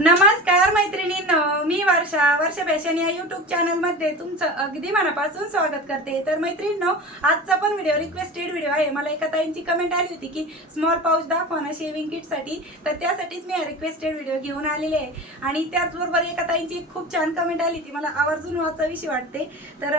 नमस्कार मैत्रिणींनो मी वर्षा. वर्षा फॅशन या युट्यूब चॅनलमध्ये तुमचं अगदी मनापासून स्वागत करते. तर मैत्रिणींनो आजचा पण व्हिडिओ रिक्वेस्टेड व्हिडिओ आहे. मला एका ताईंची कमेंट आली होती की स्मॉल पाऊच दाखवा ना शेविंग किटसाठी तर त्यासाठीच मी हा रिक्वेस्टेड व्हिडिओ घेऊन आलेले आहे. आणि त्याचबरोबर एका ताईंची खूप छान कमेंट आली ती मला आवर्जून वाचावीशी वाटते. तर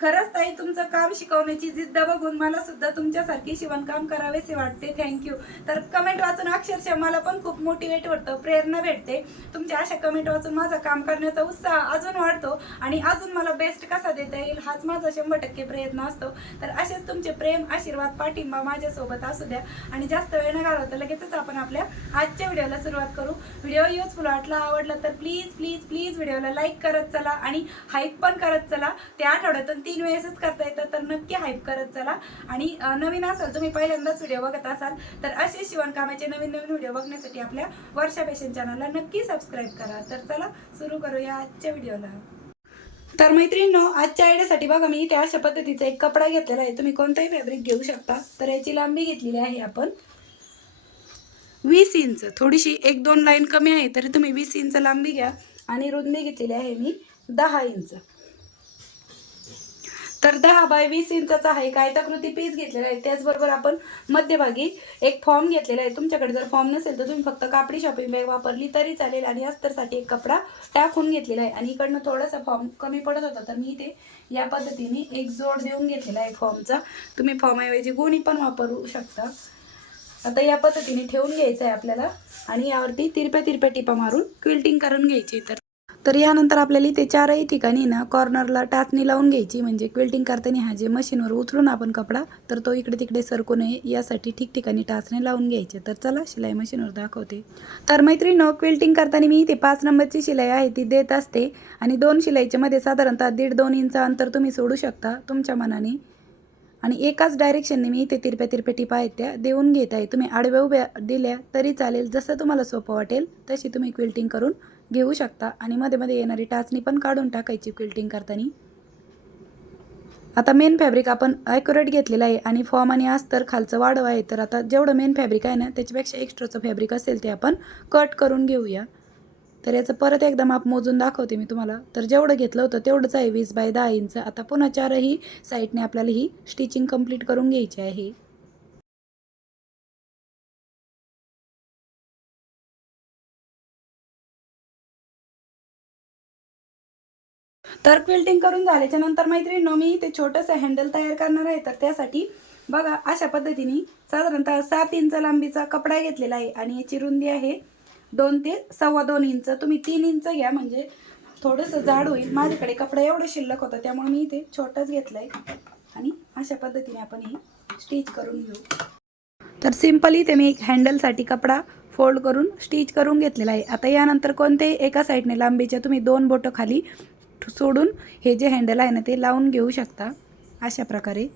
खरंच ताई तुमचं काम शिकवण्याची जिद्द बघून मला सुद्धा तुमच्यासारखी शिवणकाम करावेसे वाटते. थँक्यू तर कमेंट वाचून अक्षरशः मला पण खूप मोटिवेट होतं. प्रेरणा भेटते. तुमच्या अशा कमेंट वाचून माझा काम करण्याचा उत्साह अजून वाढतो आणि अजून मला बेस्ट देता येईल हाच माझा शंभर टक्के प्रयत्न असतो. तर असेच तुमचे प्रेम आशीर्वाद पाठिंबा माझ्यासोबत असू द्या. आणि जास्त वेळ न घालवता लगेचच आपण आपल्या आजच्या व्हिडिओला सुरुवात करू. व्हिडिओ युजफुल वाटला आवडला तर प्लीज प्लीज प्लीज व्हिडिओला लाईक करत चला आणि हाईप पण करत चला. ते आठवड्यातून तीन वेळेसच करता येतं तर नक्की हाईप करत चला. आणि नवीन असाल तुम्ही पहिल्यांदाच व्हिडिओ बघत असाल तर असे शिवणकामाचे नवीन नवीन व्हिडिओ बघण्यासाठी आपल्या वर्षा फॅशन चॅनलला नक्की सबस्क्राईब करा. तर चला सुरू करूया आजच्या व्हिडिओला. तर मैत्रिणींनो आजच्या आयडियासाठी बघा मी इथे अशा पद्धतीचा एक कपडा घेतलेला आहे. तुम्ही कोणताही फॅब्रिक घेऊ शकता. तर याची लांबी घेतलेली आहे आपण. वीस इंच. थोडीशी एक दोन लाईन कमी आहे तरी तुम्ही वीस इंच लांबी घ्या. आणि रुंदी घेतलेली आहे मी दहा इंच. तर दहा बाय वीस इंचाचा हा एक आयताकृती पीस घेतलेला आहे. त्याचबरोबर आपण मध्यभागी एक फॉर्म घेतलेला आहे. तुमच्याकडे जर फॉर्म नसेल तर तुम्ही फक्त कापडी शॉपिंग बॅग वापरली तरी चालेल आणि अस्तरसाठी एक कपडा टाकून घेतलेला आहे. आणि इकडनं थोडासा फॉर्म कमी पडत होता तर मी इथे या पद्धतीने एक जोड देऊन घेतलेला आहे फॉर्मचा तुम्ही फॉर्मऐवजी गोणी पण वापरू शकता. आता या पद्धतीने ठेवून घ्यायचं आहे आपल्याला. आणि यावरती तिरप्या तिरप्या टिपा मारून क्विल्टिंग करून घ्यायची. तर तर यानंतर आपल्याला इथे चारही ठिकाणी ना कॉर्नरला टाचणी लावून घ्यायची. म्हणजे क्विल्टिंग करताना हा जे मशीनवर उतरून आपण कपडा तर तो इकडे तिकडे सरकू नये. यासाठी ठिकठिकाणी टाचणे लावून घ्यायचे. तर चला शिलाई मशीनवर दाखवते. तर मैत्रिणी क्विल्टिंग करताना मी इथे पाच नंबरची शिलाई आहे ती देत असते. आणि दोन शिलाईच्या मध्ये साधारणतः दीड दोन इंच अंतर तुम्ही सोडू शकता तुमच्या मनाने. आणि एकाच डायरेक्शनने मी इथे तिरप्या तिरप्या टिपा आहेत त्या देऊन घेत आहे. तुम्ही आडव्या उभ्या दिल्या तरी चालेल. जसं तुम्हाला सोपं वाटेल तशी तुम्ही क्विल्टिंग करून घेऊ शकता. आणि मध्ये मध्ये येणारी टाचणी पण काढून टाकायची क्विल्टिंग करताना. आता मेन फॅब्रिक आपण ॲक्युरेट घेतलेलं आहे आणि फॉर्म आणि अस्तर खालचं वाढव आहे. तर आता जेवढं मेन फॅब्रिक आहे ना त्याच्यापेक्षा एक्स्ट्राचं फॅब्रिक असेल ते आपण कट करून घेऊया. तर याचं परत एकदा माप मोजून दाखवते मी तुम्हाला. तर जेवढं घेतलं होतं तेवढंच आहे वीस बाय दहा इंच. आता पुन्हा चारही साईडने आपल्याला ही स्टिचिंग कंप्लीट करून घ्यायची आहे. तर क्विल्टिंग करून झाल्याच्यानंतर मैत्रिणींनो मी ते छोटंसं हँडल तयार करणार आहे. तर त्यासाठी बघा अशा पद्धतीने साधारणतः सात इंच लांबीचा कपडा घेतलेला आहे आणि याची रुंदी आहे दोन ते सव्वा दोन इंच. तुम्ही तीन इंच घ्या म्हणजे थोडंसं जाड होईल. माझ्याकडे कपडा एवढं शिल्लक होता त्यामुळे मी इथे छोटंच घेतलं आहे आणि अशा पद्धतीने आपण ही स्टिच करून घेऊ. तर सिम्पली ते मी एक हँडलसाठी कपडा फोल्ड करून स्टिच करून घेतलेला आहे. आता यानंतर कोणते एका साईडने लांबीच्या तुम्ही दोन बोटं खाली सोडून हे जे हँडल आहे ना ते लावून घेऊ शकता. अशा प्रकारे.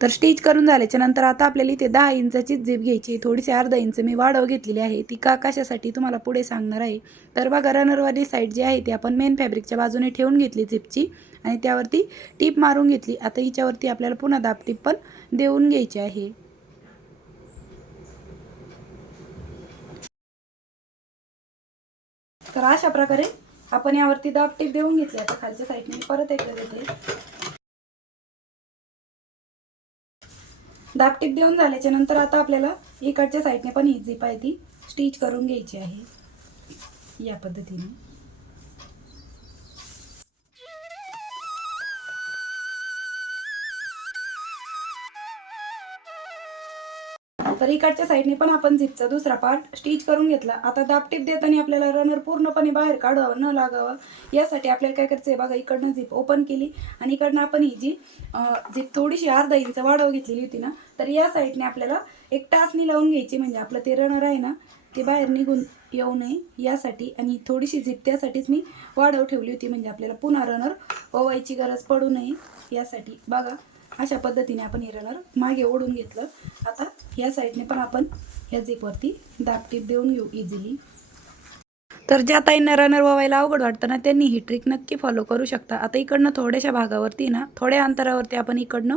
तर स्टिच करून झाल्याच्यानंतर आता आपल्याला इथे दहा इंचाचीच झीप घ्यायची थोडीशी अर्धा इंच मी वाढव घेतलेली आहे. ती का कशासाठी तुम्हाला पुढे सांगणार आहे. तर बघा रनरवाली साईड जी आहे ती आपण मेन फॅब्रिकच्या बाजूने ठेवून घेतली झिपची आणि त्यावरती टीप मारून घेतली. आता हिच्यावरती आपल्याला पुन्हा दाबटीप पण देऊन घ्यायची आहे. तर अशा प्रकारे आपण यावरती दाब टीप देऊन घेतली. आता खालच्या साईडने परत एकदा देते. दाब टिप देऊन झाल्याच्यानंतर आता आपल्याला इकडच्या साईडने पण ही झिप आहे ती स्टिच करून घ्यायची आहे. या पद्धतीने. तर इकडच्या साईडने पण आपण झिपचा दुसरा पार्ट स्टिच करून घेतला. आता दाबटीप देताना आपल्याला रनर पूर्णपणे बाहेर काढावं न लागावं. यासाठी आपल्याला काय करायचं आहे बघा इकडनं झिप ओपन केली आणि इकडनं आपण ही जी झिप थोडीशी अर्धा इंच वाढव घेतलेली होती ना तर या साईडने आपल्याला एक टाचणी लावून घ्यायची. म्हणजे आपलं ते रनर आहे ना ते बाहेर निघून येऊ नये यासाठी. आणि थोडीशी झिप त्यासाठीच मी वाढव ठेवली होती. म्हणजे आपल्याला पुन्हा रनर ओवायची गरज पडू नये यासाठी. बघा अशा पद्धतीने आपण हे रनर मागे ओढून घेतलं. आता या साईडने पण आपण या झिपवरती दाब टीप देऊन घेऊ इझिली तर ज्या ताईंना रनर व्हायला अवघड वाटतं ना त्यांनी ही ट्रिक नक्की फॉलो करू शकता. आता इकडनं थोड्याशा भागावरती ना थोड्या अंतरावरती आपण इकडनं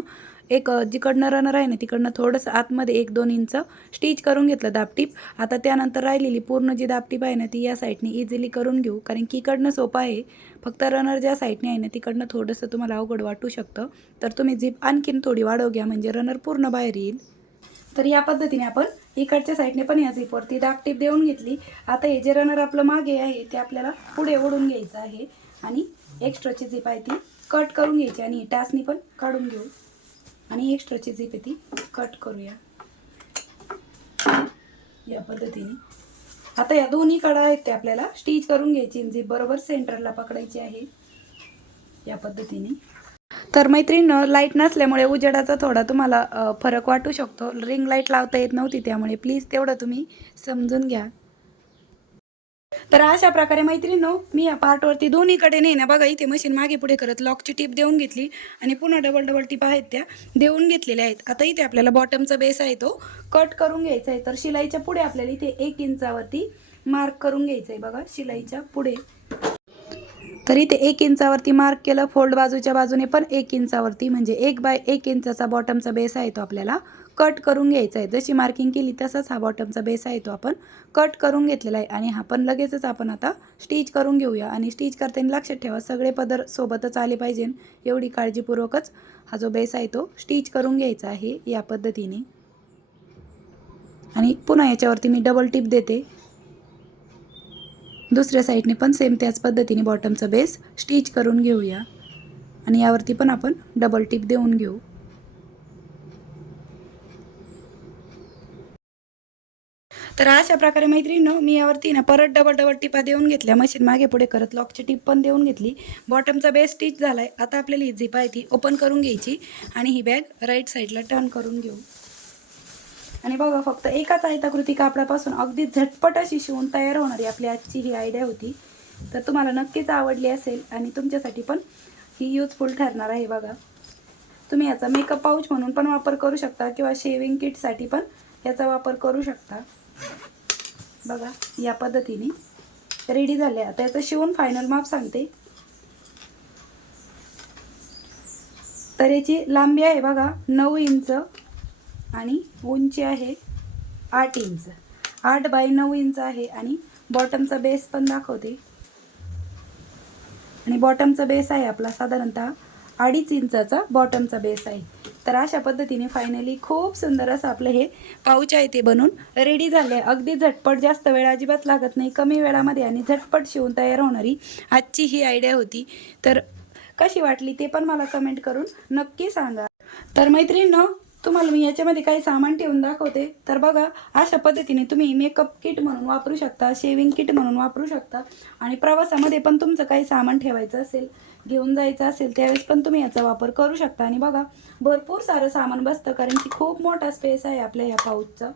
एक जिकडनं रनर आहे ना तिकडनं थोडंसं आतमध्ये एक दोन इंच स्टिच करून घेतलं दापटीप. आता त्यानंतर राहिलेली पूर्ण जी दापटीप आहे ना ती या साईडने इझिली करून घेऊ. कारण की इकडनं सोपं आहे. फक्त रनर ज्या साईडने आहे ना तिकडनं थोडंसं तुम्हाला अवघड वाटू शकतं. तर तुम्ही झिप आणखीन थोडी वाढव घ्या म्हणजे रनर पूर्ण बाहेर येईल. तर या पद्धतीने आपण इकडच्या साईडने पण या झिपवरती दापटीप देऊन घेतली. आता हे जे रनर आपलं मागे आहे ते आपल्याला पुढे ओढून घ्यायचं आहे. आणि एक्स्ट्राची झिप आहे ती कट करून घ्यायची आणि टाचनी पण काढून घेऊ. आणि एक्स्ट्राची झिप आहे ती. कट करूया. या पद्धतीने. आता या दोन्ही कडा आहेत ते आपल्याला. स्टिच करून घ्यायची झिप बरोबर सेंटरला पकडायची आहे. या पद्धतीने. तर मैत्रीण लाइट नसल्यामुळे उजेडाचा थोडा तुम्हाला फरक वाटू शकतो. रिंग लाइट लावता येत नव्हती त्यामुळे प्लीज तेवढं तुम्ही समजून घ्या. तर अशा प्रकारे मैत्रिणीनो मी या पार्टवरती दोन्हीकडे नाही ना बघा इथे मशीन मागे पुढे करत लॉकची टीप देऊन घेतली आणि पुन्हा डबल डबल टीप आहेत त्या देऊन घेतलेल्या आहेत. आता इथे आपल्याला बॉटमचा बेस आहे तो. कट करून घ्यायचा आहे. तर शिलाईच्या पुढे आपल्याला इथे एक इंचावरती मार्क करून घ्यायचं आहे. बघा शिलाईच्या पुढे. तर इथे एक इंचावरती मार्क केलं फोल्ड बाजूच्या बाजूने पण एक इंचावरती म्हणजे एक बाय एक इंचाचा बॉटमचा बेस आहे तो आपल्याला कट करून घ्यायचा आहे. जशी मार्किंग केली तसाच हा बॉटमचा बेस आहे तो आपण कट करून घेतलेला आहे. आणि हा पण लगेचच आपण आता स्टिच करून घेऊया. आणि स्टिच करताना लक्षात ठेवा सगळे पदर सोबतच आले पाहिजे. एवढी काळजीपूर्वकच हा जो बेस आहे तो स्टिच करून घ्यायचा आहे या पद्धतीने. आणि पुन्हा याच्यावरती मी डबल टिप देते. दुसऱ्या साईडने पण सेम त्याच पद्धतीने बॉटमचा बेस स्टिच करून घेऊया. आणि यावरती पण आपण डबल टिप देऊन घेऊ. तर अशा प्रकारे मैत्रिणीनं मी यावरती ना परत डबल डबल टिपा देऊन घेतल्या. मशीन मागे पुढे करत लॉकची टिप पण देऊन घेतली. बॉटमचा बेस्ट स्टिच झाला आहे आता आपल्याला ही झिप आहे ती ओपन करून घ्यायची आणि ही बॅग राईट साईडला टर्न करून घेऊ. आणि बघा फक्त एकाच आयताकृती कापडापासून अगदी झटपट अशी शिवून तयार होणारी आपली आजची ही आयडिया होती. तर तुम्हाला नक्कीच आवडली असेल आणि तुमच्यासाठी पण ही युजफुल ठरणार आहे बघा. तुम्ही याचा मेकअप पाऊच म्हणून पण वापर करू शकता किंवा शेविंग किटसाठी पण याचा वापर करू शकता. बघा या पद्धतीने. रेडी झाले. आता याचं शिवून फायनल माप सांगते. तर याची लांबी आहे बघा नऊ इंच आणि उंची आहे आठ इंच. आठ बाय नऊ इंच आहे आणि बॉटमचा बेस पण दाखवते. आणि बॉटमचा बेस आहे आपला साधारणतः अडीच इंचाचा बॉटमचा बेस आहे. तर अशा पद्धतीने फायनली खूप सुंदर असं आपलं हे पाऊच आहे ते बनून रेडी झाले आहे अगदी झटपट जास्त वेळ अजिबात लागत नाही कमी वेळामध्ये आणि झटपट शिवून तयार होणारी आजची ही आयडिया होती. तर कशी वाटली ते पण मला कमेंट करून नक्की सांगा. तर मैत्रिणींनो तुम्हाला मी याच्यामध्ये काही सामान ठेवून दाखवते. तर बघा अशा पद्धतीने तुम्ही मेकअप किट म्हणून वापरू शकता शेविंग किट म्हणून वापरू शकता. आणि प्रवासामध्ये पण तुमचं काही सामान ठेवायचं असेल घेऊन जायचं असेल त्यावेळेस पण तुम्ही याचा वापर करू शकता. आणि बघा भरपूर सारं सामान बसतं कारण की खूप मोठा स्पेस आहे आपल्या या पाऊचचा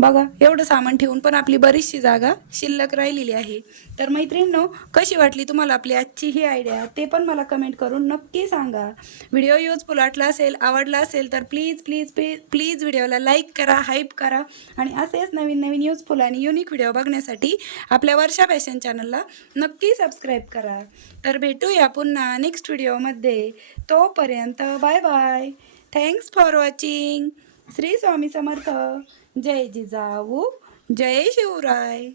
बघा एवढं सामान ठेवून पण आपली बरीचशी जागा शिल्लक राहिलेली आहे. तर मैत्रिणींनो कशी वाटली तुम्हाला आपली आजची ही आयडिया ते पण मला कमेंट करून नक्की सांगा. व्हिडिओ युजफुल वाटला असेल आवडला असेल तर प्लीज प्लीज प्लीज प्लीज व्हिडिओला लाईक करा हाईप करा. आणि असेच नवीन नवीन युजफुल आणि युनिक व्हिडिओ बघण्यासाठी आपल्या वर्षा फॅशन चॅनलला नक्की सबस्क्राईब करा. तर भेटूया पुन्हा नेक्स्ट व्हिडिओमध्ये तोपर्यंत bye bye thanks for watching Shri Swami Samarth. जय जिजाऊ. जय शिवराय.